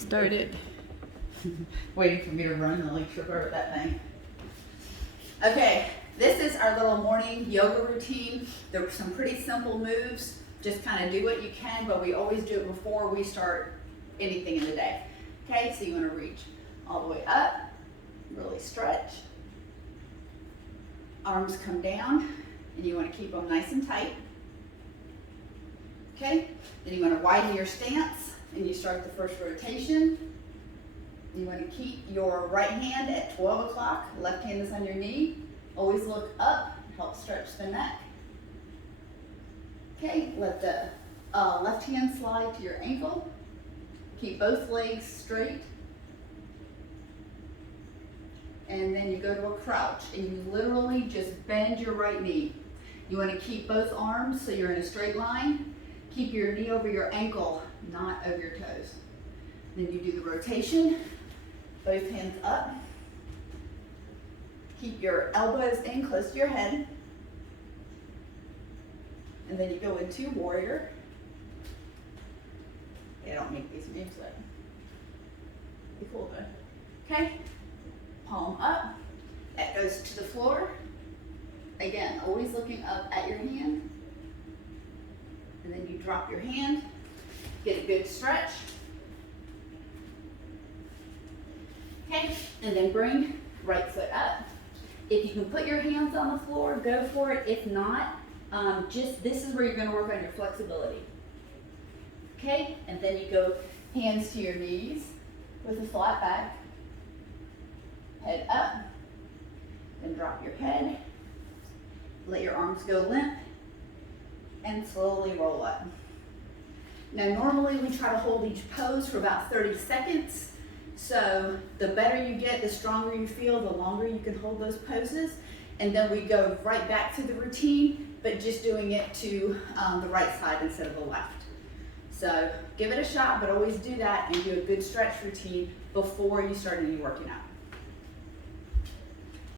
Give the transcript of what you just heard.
started. Waiting for me to run the link sugar with that thing. Okay, this is our little morning yoga routine. There are some pretty simple moves. Just kind of do what you can, but we always do it before we start anything in the day. Okay, so you want to reach all the way up, really stretch. Arms come down, and you want to keep them nice and tight. Okay, then you want to widen your stance, and you start the first rotation. You want to keep your right hand at 12 o'clock, left hand is on your knee. Always look up, help stretch the neck. Okay, let the left hand slide to your ankle. Keep both legs straight. And then you go to a crouch, and you literally just bend your right knee. You want to keep both arms so you're in a straight line. Keep your knee over your ankle, not over your toes. Then you do the rotation, both hands up. Keep your elbows in close to your head. And then you go into warrior. They don't make these moves, but be cool though. Okay, palm up. That goes to the floor. Again, always looking up at your hand. And then you drop your hand. Get a good stretch. Okay, and then bring right foot up. If you can put your hands on the floor, go for it. If not, just this is where you're going to work on your flexibility. Okay, and then you go hands to your knees with a flat back. Head up, then drop your head. Let your arms go limp and slowly roll up. Now normally we try to hold each pose for about 30 seconds. So the better you get, the stronger you feel, the longer you can hold those poses. And then we go right back to the routine, but just doing it to the right side instead of the left. So give it a shot, but always do that and do a good stretch routine before you start any working out.